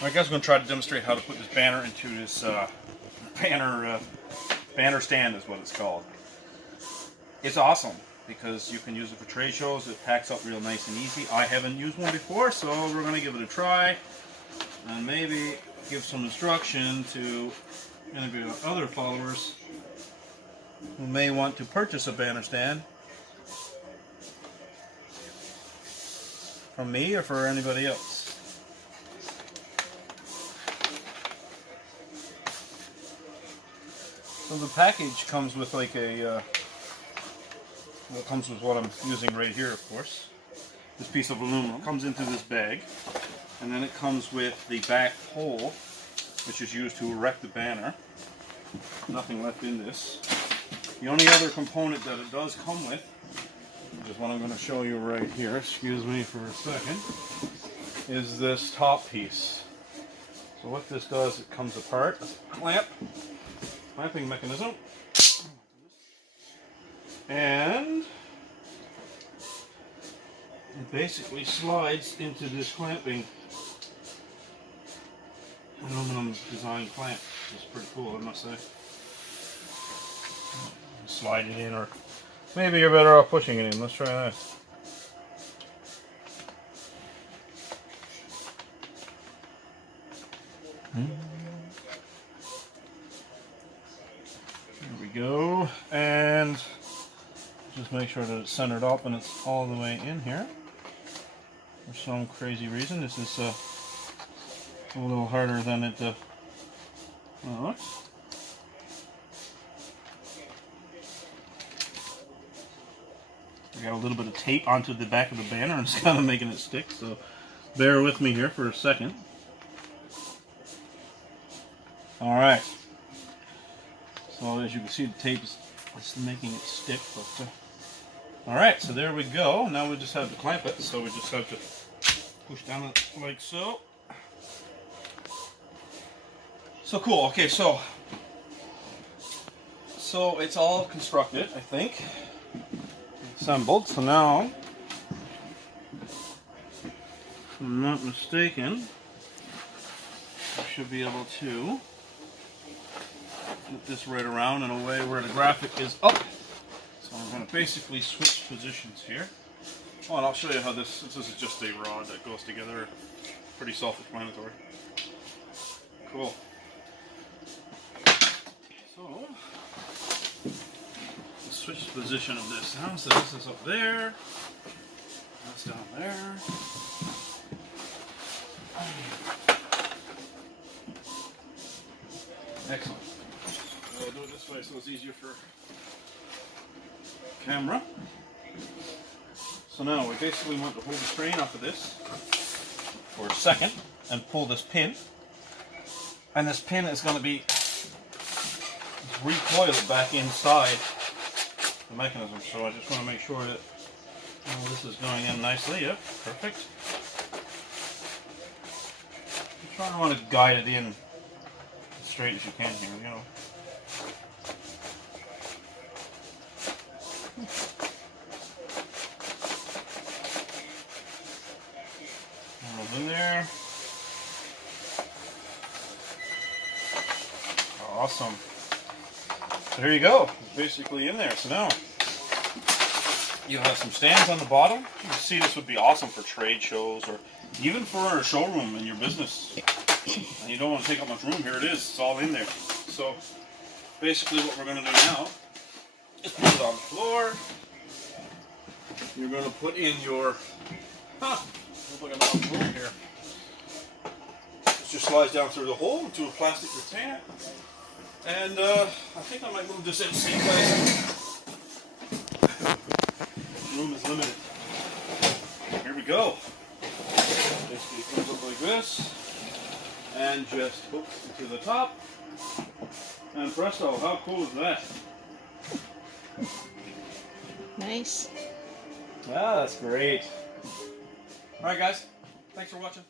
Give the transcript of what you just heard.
Alright guys, I'm going to try to demonstrate how to put this banner into this banner stand is what it's called. It's awesome because you can use it for trade shows. It packs up real nice and easy. I haven't used one before, so we're going to give it a try and maybe give some instruction to any of our other followers who may want to purchase a banner stand from me or for anybody else. So the package comes with like a, well, it comes with what I'm using right here, of course. This piece of aluminum comes into this bag, and then it comes with the back hole, which is used to erect the banner. Nothing left in this. The only other component that it does come with, which is what I'm going to show you right here, excuse me for a second, is this top piece. So what this does, it comes apart, clamping mechanism, and it basically slides into this clamping aluminum design clamp. It's pretty cool, I must say. Slide it in, or maybe you're better off pushing it in. Let's try that. There we go, and just make sure that it's centered up and it's all the way in here. For some crazy reason, this is a little harder than it looks. I got a little bit of tape onto the back of the banner and it's kind of making it stick, so bear with me here for a second. Alright. So as you can see, the tape is making it stick. But alright, so there we go. Now we just have to clamp it, so we just have to push down it like so. So cool. Okay, so it's all constructed, I think. Assembled. So now, if I'm not mistaken, I should be able to flip this right around in a way where the graphic is up. So I'm going to basically switch positions here. Oh, and I'll show you how this is just a rod that goes together. Pretty self-explanatory. Cool. So, let's switch the position of this now. So this is up there. That's down there. Excellent. I'll do it this way so it's easier for camera. So now we basically want to hold the strain off of this for a second and pull this pin. And this pin is going to be recoiled back inside the mechanism. So I just want to make sure that this is going in nicely. Yep, perfect. I'm trying to want to guide it in as straight as you can here, you know. In there. Awesome. So here you go. It's basically in there. So now you'll have some stands on the bottom. You can see this would be awesome for trade shows or even for a showroom in your business. And you don't want to take up much room. Here it is. It's all in there. So basically what we're going to do now is put it on the floor. You're going to put in your look at the room here. This just slides down through the hole into a plastic retainer. And I think I might move this in same place. Room is limited. Here we go. Basically comes up like this. And just hooks into the top. And presto, how cool is that? Nice. Ah, that's great. Alright guys, thanks for watching.